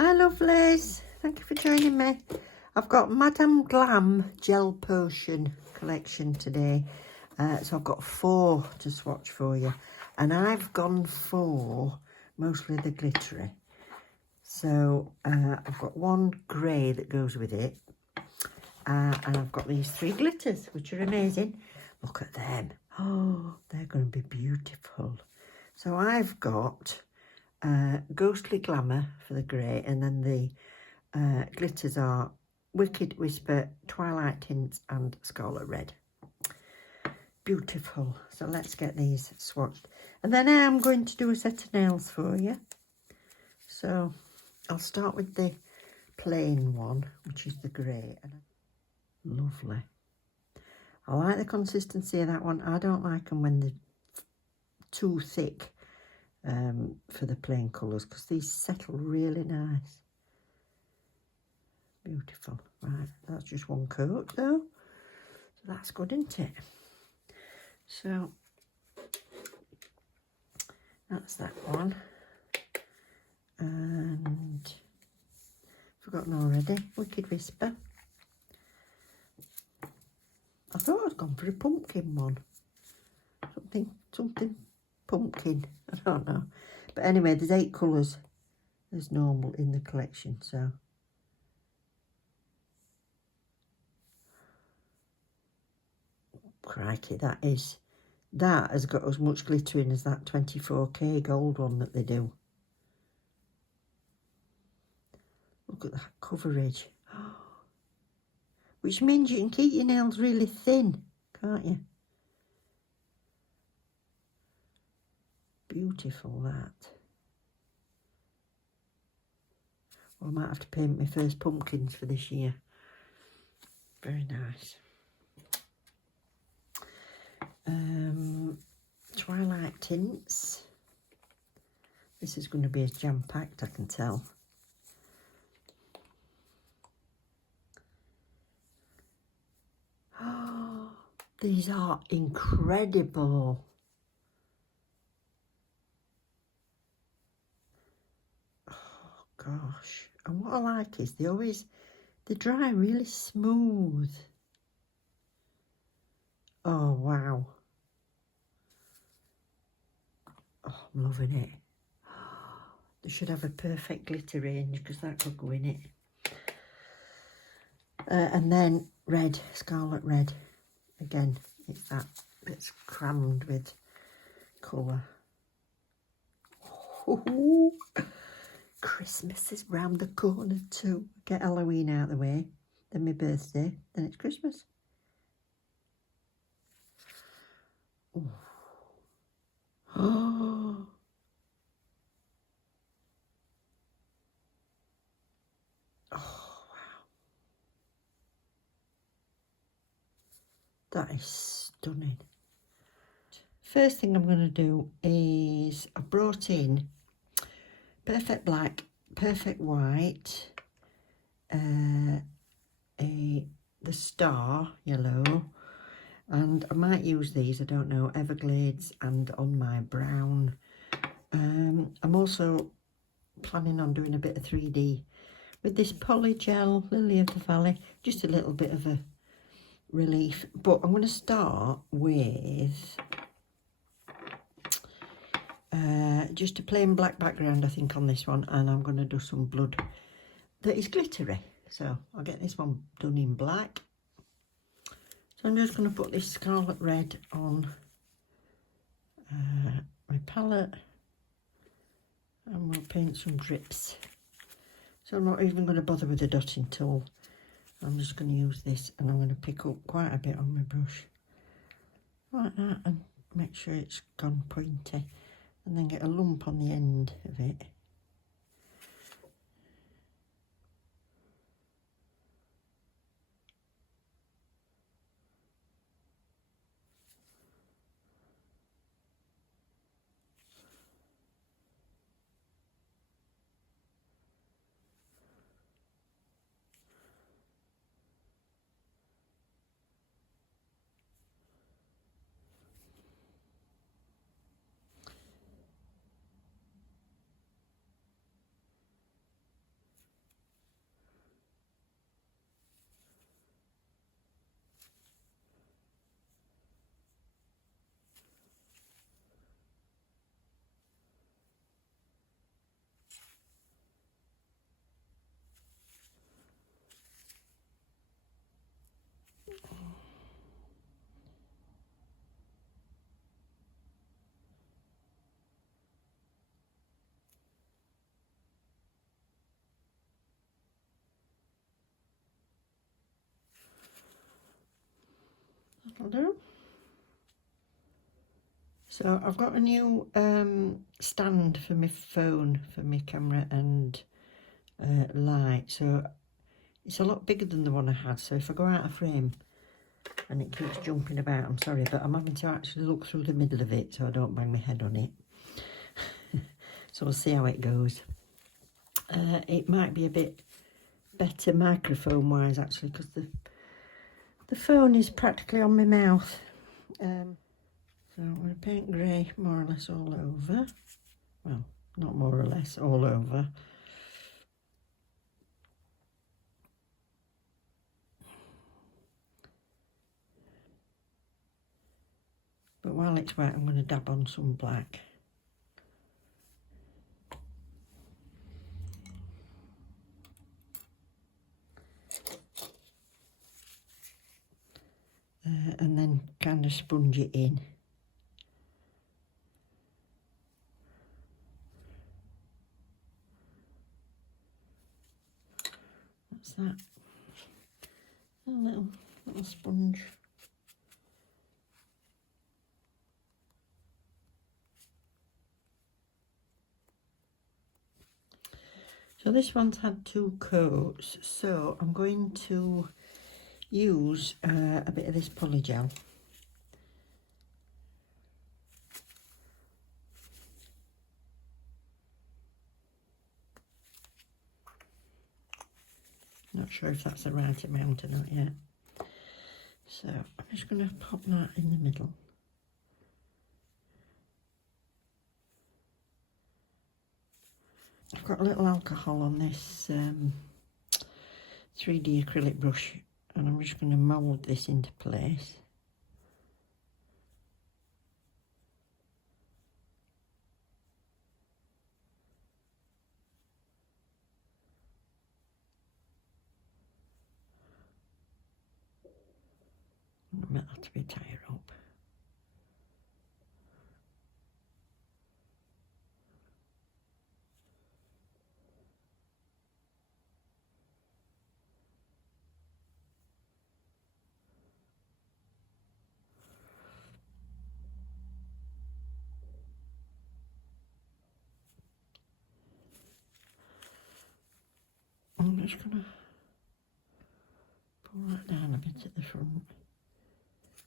Hi lovelies, thank you for joining me. I've got Madame Glam Gel Potion collection today. So I've got 4 to swatch for you. And I've gone for mostly the glittery. So I've got one grey that goes with it. And I've got these 3 glitters, which are amazing. Look at them. Oh, they're going to be beautiful. So I've got Ghostly Glamour for the grey, and then the glitters are Wicked Whisper, Twilight Tints and Scarlet Red. Beautiful. So let's get these swatched. And then I am going to do a set of nails for you. So I'll start with the plain one, which is the grey. Lovely. I like the consistency of that one. I don't like them when they're too thick for the plain colours, because these settle really nice. Beautiful. Right, that's just one coat though. So that's good, isn't it? So that's that one. And forgotten already, Wicked Whisper. I thought I'd gone for a pumpkin one. Something pumpkin. I don't know. But anyway, there's 8 colours as normal in the collection, so. Crikey, that has got as much glitter in as that 24K gold one that they do. Look at that coverage. Which means you can keep your nails really thin, can't you? Beautiful, that. Well, I might have to paint my first pumpkins for this year. Very nice. Twilight Tints. This is going to be as jam-packed, I can tell. Oh, these are incredible. Oh, gosh. And what I like is they dry really smooth. Oh, wow. Oh, I'm loving it. They should have a perfect glitter range, because that could go in it. And then red, Scarlet Red. Again, it's that that's crammed with colour. Oh, Christmas is round the corner too. Get Halloween out of the way, then my birthday, then it's Christmas. Oh. Oh. Oh, wow. That is stunning. First thing I'm going to do is I brought in Perfect Black, Perfect White, the Star Yellow, and I might use these, I don't know, Everglades and on my brown. I'm also planning on doing a bit of 3D with this polygel Lily of the Valley, just a little bit of a relief. But I'm going to start with just a plain black background, I think, on this one, and I'm going to do some blood that is glittery. So I'll get this one done in black. So I'm just going to put this Scarlet Red on my palette, and we'll paint some drips. So I'm not even going to bother with the dotting tool. I'm just going to use this, and I'm going to pick up quite a bit on my brush like that, and make sure it's gone pointy, and then get a lump on the end of it. I'll do. So I've got a new stand for my phone, for my camera and light. So it's a lot bigger than the one I had. So if I go out of frame and it keeps jumping about, I'm sorry, but I'm having to actually look through the middle of it so I don't bang my head on it. So we'll see how it goes. It might be a bit better microphone wise actually, because the phone is practically on my mouth. So I'm going to paint grey more or less all over. Well, not more or less, all over. But while it's wet, I'm going to dab on some black. And then kind of sponge it in. That's that. A little sponge. So this one's had 2 coats, so I'm going to use a bit of this polygel. Not sure if that's the right amount or not yet. So I'm just going to pop that in the middle. I've got a little alcohol on this 3D acrylic brush, and I'm just going to mould this into place. I might have to be tied up. I'm just going to pull that down a bit at the front.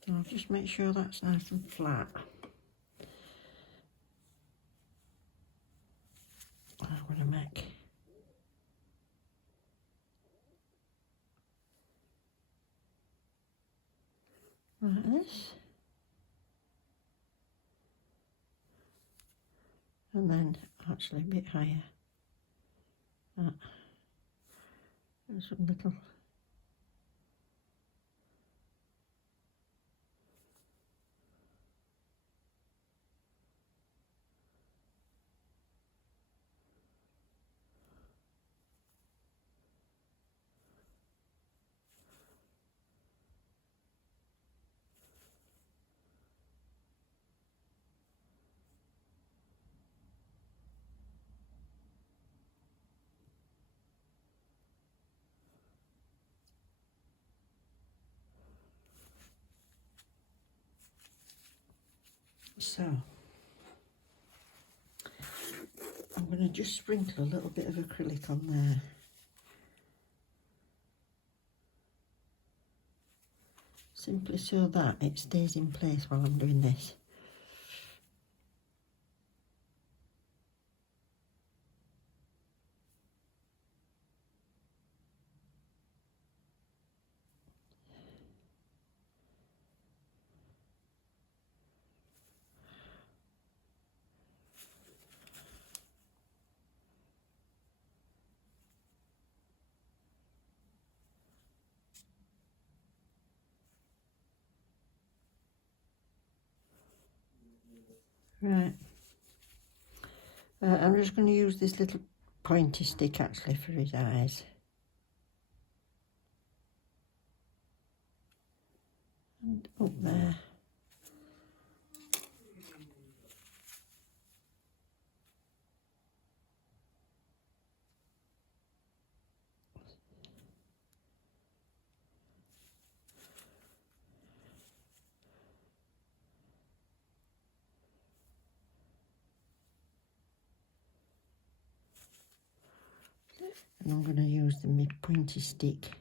And I'll just make sure that's nice and flat. I'm going to make like this. And then actually a bit higher. That. And some little. So I'm going to just sprinkle a little bit of acrylic on there. Simply so that it stays in place while I'm doing this. Right. I'm just going to use this little pointy stick actually for his eyes. And up there. And I'm going to use my pointy stick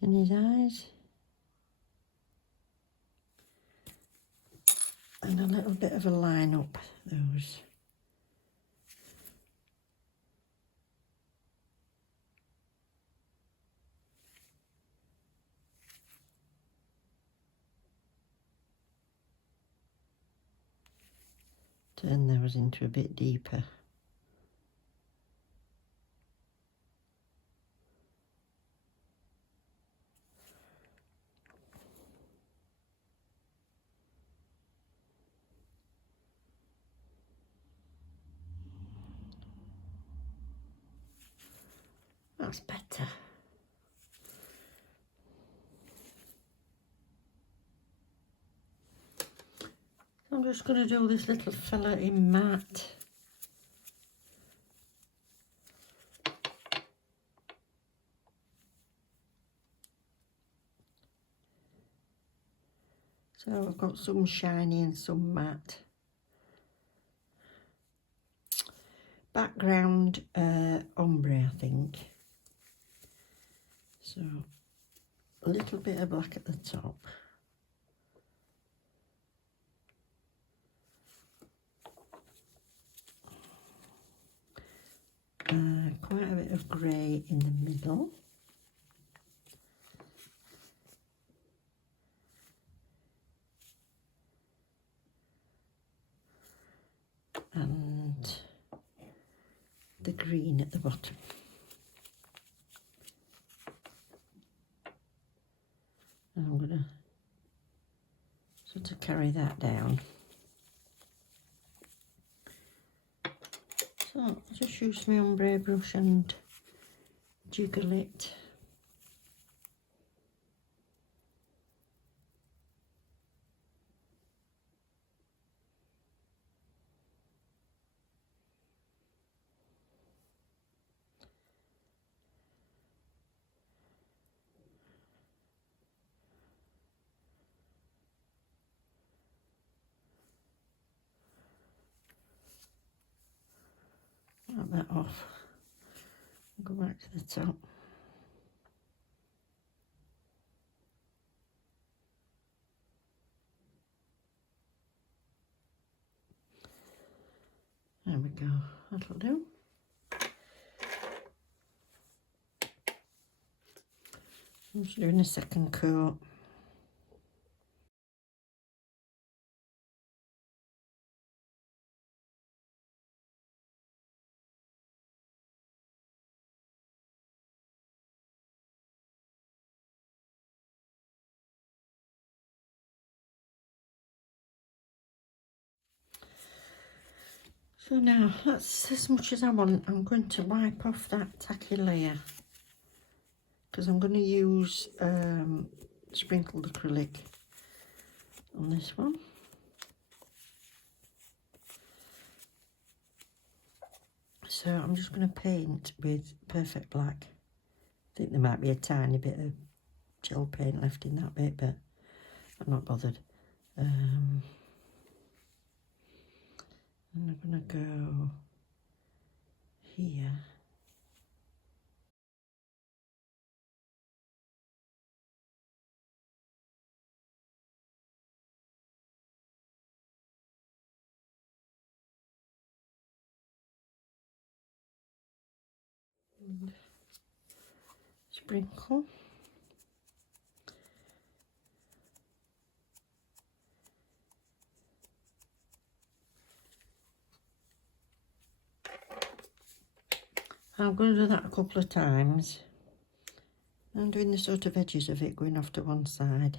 in his eyes. And a little bit of a line up those. Turn those into a bit deeper. That's better. I'm just going to do this little fella in matte. So I've got some shiny and some matte. Background ombre, I think. So a little bit of black at the top. Quite a bit of grey in the middle. And the green at the bottom. And I'm going to sort of carry that down. So I'll just use my ombre brush and jiggle it. Wipe that off. Go back to the top. There we go, that'll do. I'm just doing a second coat. So now that's as much as I want. I'm going to wipe off that tacky layer because I'm going to use sprinkled acrylic on this one. So I'm just going to paint with Perfect Black. I think there might be a tiny bit of gel paint left in that bit, but I'm not bothered. And I'm going to go here. And sprinkle. I'm going to do that a couple of times. I'm doing the sort of edges of it going off to one side.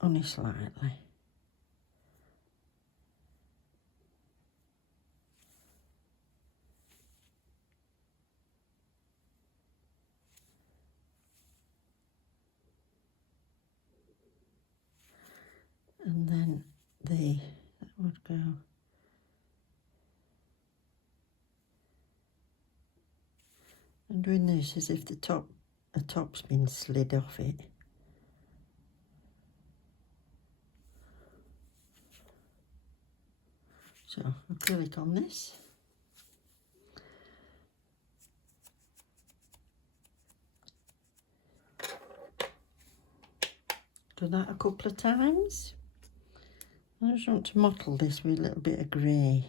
Only slightly. And then that would go. I'm doing this as if the top's been slid off it. So acrylic on this. Do that a couple of times. I just want to mottle this with a little bit of grey.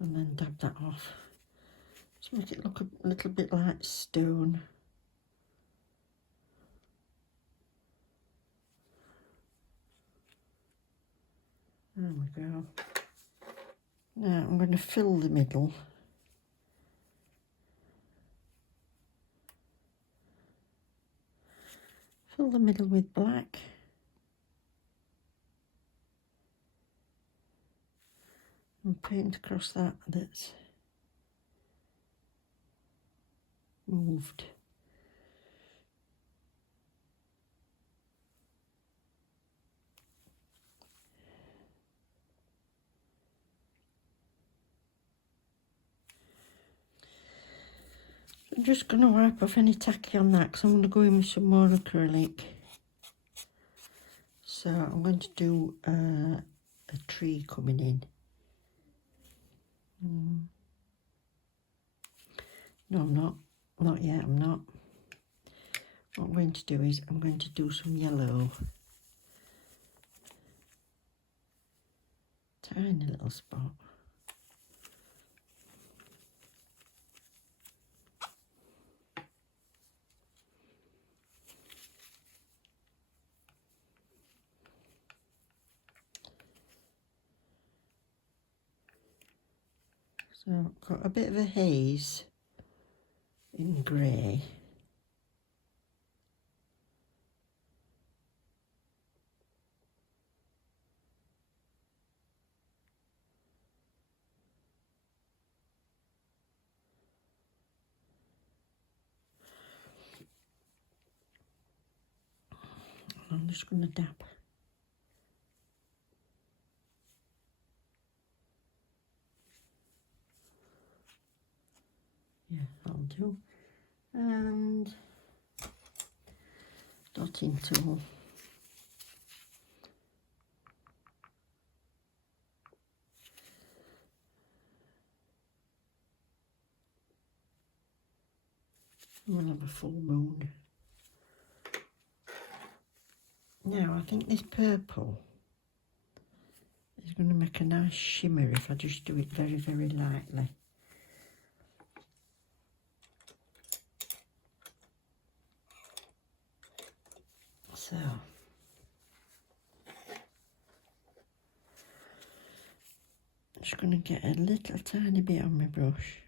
And then dab that off. To make it look a little bit like stone. There we go. Now I'm going to fill the middle. Fill the middle with black. And paint across that that's moved. I'm just going to wipe off any tacky on that because I'm going to go in with some more acrylic. So I'm going to do a tree coming in. No, I'm not. Not yet, I'm not. What I'm going to do is I'm going to do some yellow. Tiny little spot. So I've got a bit of a haze in grey. I'm just going to dab. Yeah, that'll do. And dotting tool. We'll have a full moon. Now I think this purple is going to make a nice shimmer if I just do it very, very lightly. So I'm just going to get a little tiny bit on my brush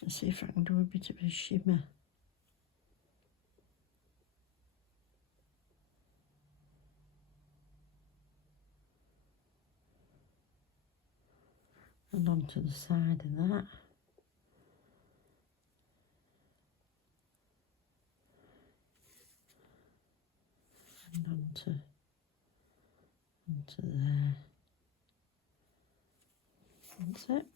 and see if I can do a bit of a shimmer. And onto the side of that. And onto there. That's it.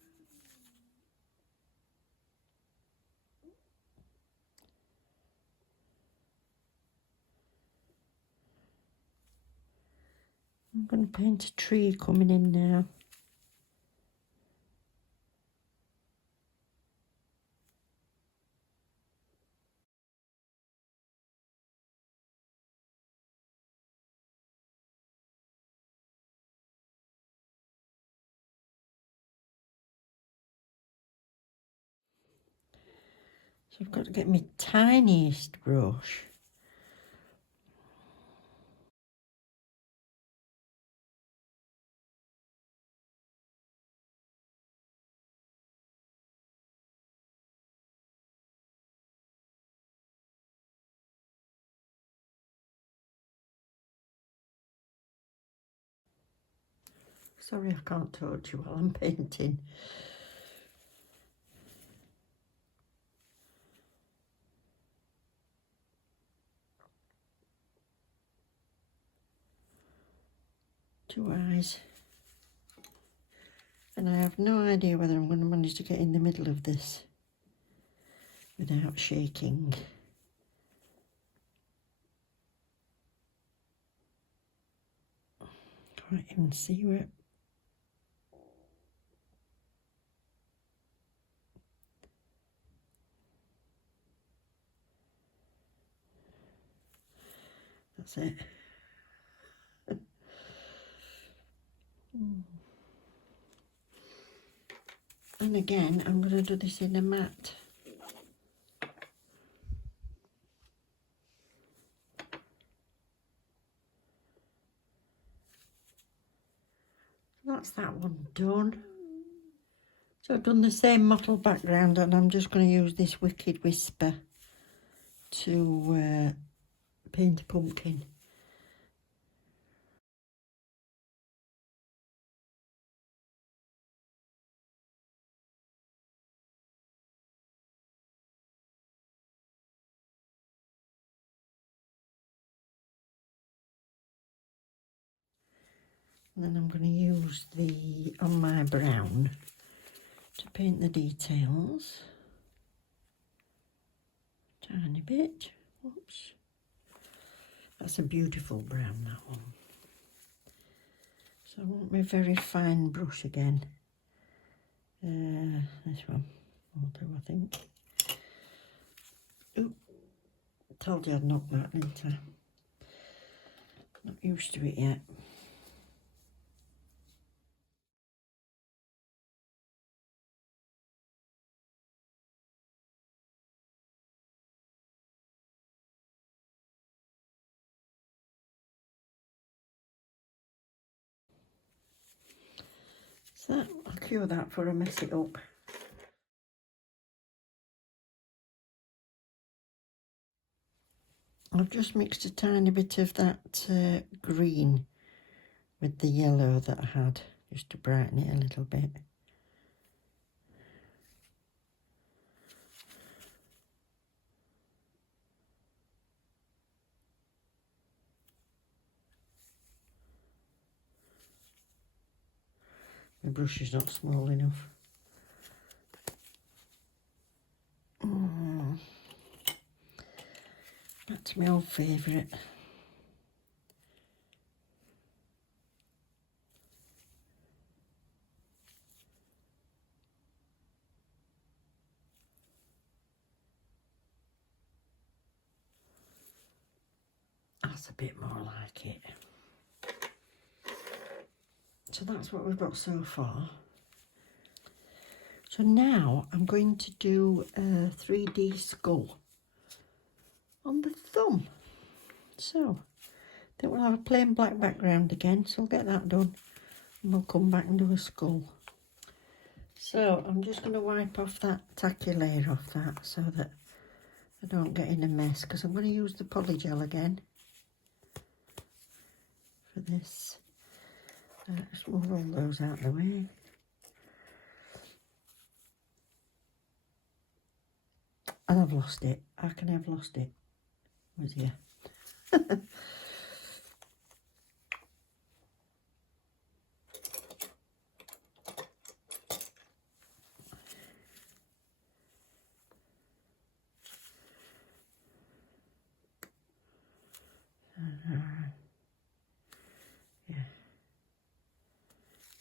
I'm going to paint a tree coming in now. So I've got to get my tiniest brush. Sorry I can't touch you while I'm painting. Two eyes. And I have no idea whether I'm going to manage to get in the middle of this. without shaking. Can't even see where. That's it. And again, I'm going to do this in a matte. That's that one done. So I've done the same mottled background, and I'm just going to use this Wicked Whisper to paint a pumpkin. And then I'm going to use the On My Brown to paint the details. Tiny bit. Oops. That's a beautiful brown, that one. So I want my very fine brush again. This one will do, I think. Ooh, told you I'd knock that, didn't I? Not used to it yet. So I'll cure that before I mess it up. I've just mixed a tiny bit of that green with the yellow that I had, just to brighten it a little bit. My brush is not small enough. That's my old favourite. That's a bit more like it. So that's what we've got so far. So now I'm going to do a 3D skull on the thumb. So then we'll have a plain black background again, so I'll get that done and we'll come back and do a skull. So I'm just going to wipe off that tacky layer off that so that I don't get in a mess, because I'm going to use the polygel again for this. Just move all those out of the way. And I've lost it. How can I have lost it? Where's here?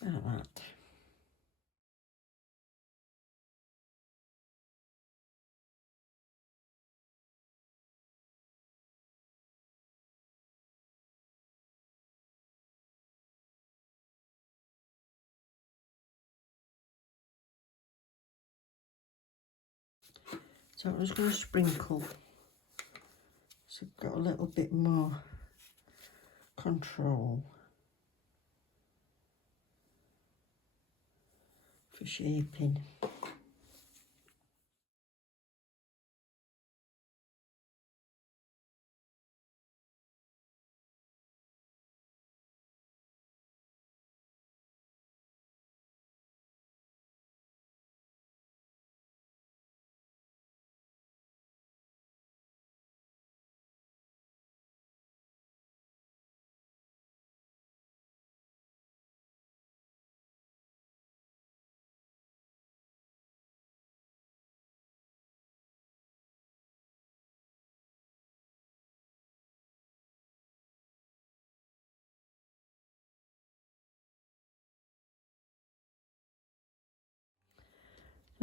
Yeah, like that. So I'm just going to sprinkle, so I've got a little bit more control for shaping.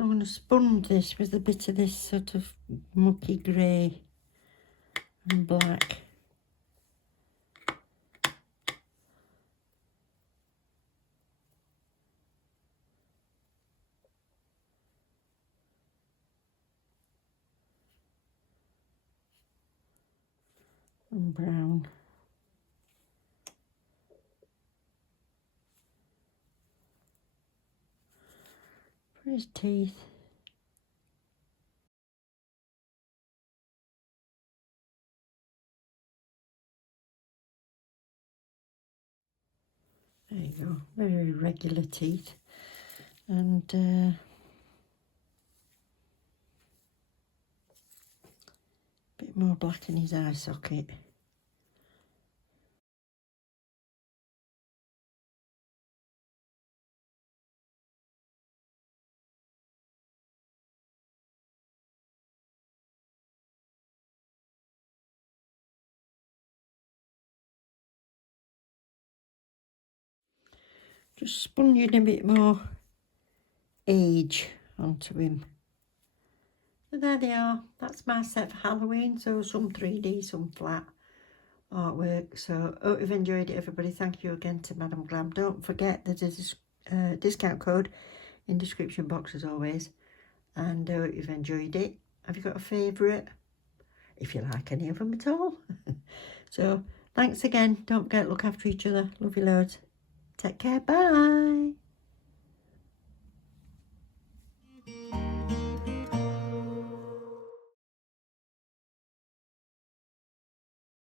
I'm going to sponge this with a bit of this sort of mucky grey and black. And brown. For his teeth. There you go, very regular teeth. And bit more black in his eye socket. Just sponging a bit more age onto him. So there they are. That's my set for Halloween. So some 3D, some flat artwork. So hope you've enjoyed it, everybody. Thank you again to Madam Glam. Don't forget there's a discount code in the description box as always. And I hope you've enjoyed it. Have you got a favourite? If you like any of them at all. So thanks again. Don't forget, look after each other. Love you loads. Take care. Bye.